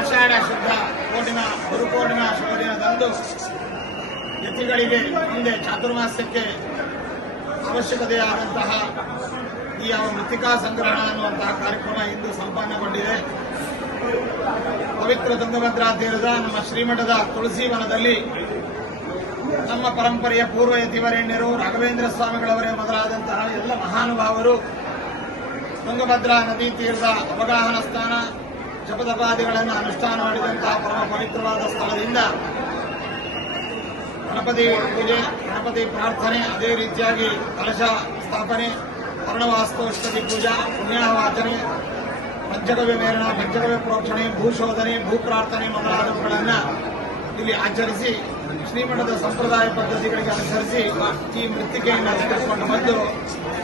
ಆಷಾಢ ಶುದ್ಧ ಕೋಟಿನ ಗುರುಕೋಟಿನ ಶುಭ ದಿನದಂದು ಯತಿಗಳಿಗೆ ಮುಂದೆ ಚಾತುರ್ಮಾಸ್ಯಕ್ಕೆ ಅವಶ್ಯಕತೆಯಾದಂತಹ ಈ ಅವರ ಮೃತಿಕಾ ಸಂಗ್ರಹಣ ಅನ್ನುವಂತಹ ಕಾರ್ಯಕ್ರಮ ಇಂದು ಸಂಪನ್ನಗೊಂಡಿದೆ ಪವಿತ್ರ ತುಂಗಭದ್ರಾ ತೀರದ ನಮ್ಮ ಶ್ರೀಮಠದ ತುಳಸಿ ವನದಲ್ಲಿ ನಮ್ಮ ಪರಂಪರೆಯ ಪೂರ್ವ ಯತಿವರೇಣ್ಯರು ರಾಘವೇಂದ್ರ ಸ್ವಾಮಿಗಳವರೇ ಮೊದಲಾದಂತಹ ಎಲ್ಲ ಮಹಾನುಭಾವರು ತುಂಗಭದ್ರಾ ನದಿ ತೀರದ ಅವಗಾಹನ ಸ್ಥಾನ ಜಪದಪಾದಿಗಳನ್ನು ಅನುಷ್ಠಾನ ಮಾಡಿದಂತಹ ಪರಮ ಪವಿತ್ರವಾದ ಸ್ಥಳದಿಂದ ಗಣಪತಿ ಪೂಜೆ ಗಣಪತಿ ಪ್ರಾರ್ಥನೆ ಅದೇ ರೀತಿಯಾಗಿ ಕಲಶ ಸ್ಥಾಪನೆ ವರ್ಣವಾಸ್ತೋಷ್ಠಿ ಪೂಜಾ ಪುಣ್ಯಾಹವಾಚನೆ ಪಂಚಗವ್ಯ ಮೇರಣ ಪಂಚಗವ್ಯ ಪ್ರೋಕ್ಷಣೆ ಭೂಶೋಧನೆ ಭೂ ಪ್ರಾರ್ಥನೆ ಮೊದಲಾದವುಗಳನ್ನು ಇಲ್ಲಿ ಆಚರಿಸಿ ಶ್ರೀಮಠದ ಸಂಪ್ರದಾಯ ಪದ್ಧತಿಗಳಿಗೆ ಅನುಸರಿಸಿ ಈ ಮೃತ್ತಿಕೆಯನ್ನು ತೆಗೆದುಕೊಂಡು ಬಂದು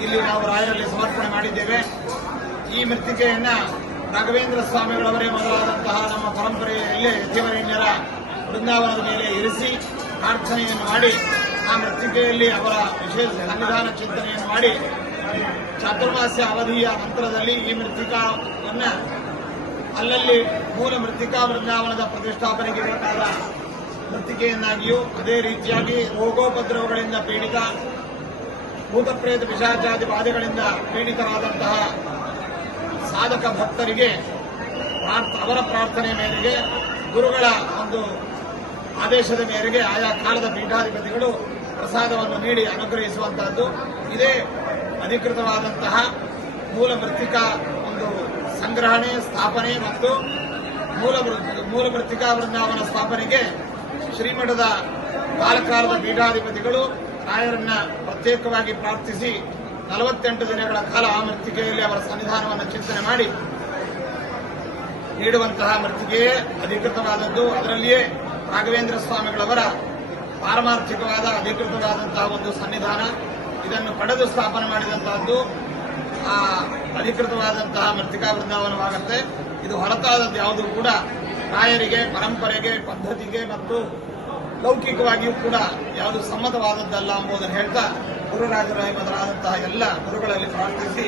ಇಲ್ಲಿ ನಾವು ರಾಯರಲ್ಲಿ ಸಮರ್ಪಣೆ ಮಾಡಿದ್ದೇವೆ ಈ ಮೃತ್ತಿಕೆಯನ್ನು ರಾಘವೇಂದ್ರ ಸ್ವಾಮಿಗಳವರೇ ಮೊದಲಾದಂತಹ ನಮ್ಮ ಪರಂಪರೆಯಲ್ಲೇ ದೇವರೇಣ್ಯರ ವೃಂದಾವನದ ಮೇಲೆ ಇರಿಸಿ ಪ್ರಾರ್ಥನೆಯನ್ನು ಮಾಡಿ ಆ ಮೃತ್ತಿಕೆಯಲ್ಲಿ ಅವರ ವಿಶೇಷ ಸನ್ನಿಧಾನ ಚಿಂತನೆಯನ್ನು ಮಾಡಿ ಚಾತುರ್ಮಾಸ್ಯ ಅವಧಿಯ ನಂತರದಲ್ಲಿ ಈ ಮೃತ್ತಿಕಾವನ್ನು ಅಲ್ಲಲ್ಲಿ ಮೂಲ ಮೃತ್ತಿಕಾ ವೃಂದಾವನದ ಪ್ರತಿಷ್ಠಾಪನೆಗೆ ಬೇಕಾದ ಮೃತ್ತಿಕೆಯನ್ನಾಗಿಯೂ ಅದೇ ರೀತಿಯಾಗಿ ರೋಗೋಪದ್ರವಗಳಿಂದ ಪೀಡಿತ ಭೂತಪ್ರೇತ ಪಿಶಾಚಾದಿ ಬಾಧೆಗಳಿಂದ ಪೀಡಿತರಾದಂತಹ ಸಾಧಕ ಭಕ್ತರಿಗೆ ಅವರ ಪ್ರಾರ್ಥನೆ ಮೇರೆಗೆ ಗುರುಗಳ ಒಂದು ಆದೇಶದ ಮೇರೆಗೆ ಆಯಾ ಕಾಲದ ಪೀಠಾಧಿಪತಿಗಳು ಪ್ರಸಾದವನ್ನು ನೀಡಿ ಅನುಗ್ರಹಿಸುವಂತಹದ್ದು ಇದೇ ಅಧಿಕೃತವಾದಂತಹ ಮೂಲ ಮೃತ್ತಿಕಾ ಒಂದು ಸಂಗ್ರಹಣೆ ಸ್ಥಾಪನೆ ಮತ್ತು ಮೂಲ ಮೂಲ ಮೃತ್ತಿಕಾ ಅವರ ಸ್ಥಾಪನೆಗೆ ಶ್ರೀಮಠದ ಕಾಲಕಾಲದ ಪೀಠಾಧಿಪತಿಗಳು ರಾಯರನ್ನ ಪ್ರತ್ಯೇಕವಾಗಿ ಪ್ರಾರ್ಥಿಸಿ ನಲವತ್ತೆಂಟು ದಿನಗಳ ಕಾಲ ಆ ಮೃತ್ತಿಕೆಯಲ್ಲಿ ಅವರ ಸನ್ನಿಧಾನವನ್ನು ಚಿಂತನೆ ಮಾಡಿ ನೀಡುವಂತಹ ಮೃತ್ತಿಗೆಯೇ ಅಧಿಕೃತವಾದದ್ದು ಅದರಲ್ಲಿಯೇ ರಾಘವೇಂದ್ರ ಸ್ವಾಮಿಗಳವರ ಪಾರಮಾರ್ಥಿಕವಾದ ಅಧಿಕೃತವಾದಂತಹ ಒಂದು ಸನ್ನಿಧಾನ ಇದನ್ನು ಪಡೆದು ಸ್ಥಾಪನೆ ಮಾಡಿದಂತಹದ್ದು ಆ ಅಧಿಕೃತವಾದಂತಹ ಮೃತ್ತಿಕಾ ವೃಂದಾವನವಾಗುತ್ತೆ ಇದು ಹೊರತಾದದ್ದು ಯಾವುದೂ ಕೂಡ ರಾಯರಿಗೆ ಪರಂಪರೆಗೆ ಪದ್ಧತಿಗೆ ಮತ್ತು ಲೌಕಿಕವಾಗಿಯೂ ಕೂಡ ಯಾವುದು ಸಮ್ಮತವಾದದ್ದಲ್ಲ ಎಂಬುದನ್ನು ಹೇಳ್ತಾ ಗುರುರಾಜರಾಯ ಮೊದಲಾದಂತಹ ಎಲ್ಲ ಗುರುಗಳಲ್ಲಿ ಪ್ರಾರ್ಥಿಸಿ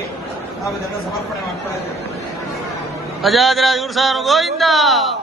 ನಾವು ಇದನ್ನು ಸಮರ್ಪಣೆ ಮಾಡ್ತಾ ಇದ್ದೇವೆ ಗೋವಿಂದ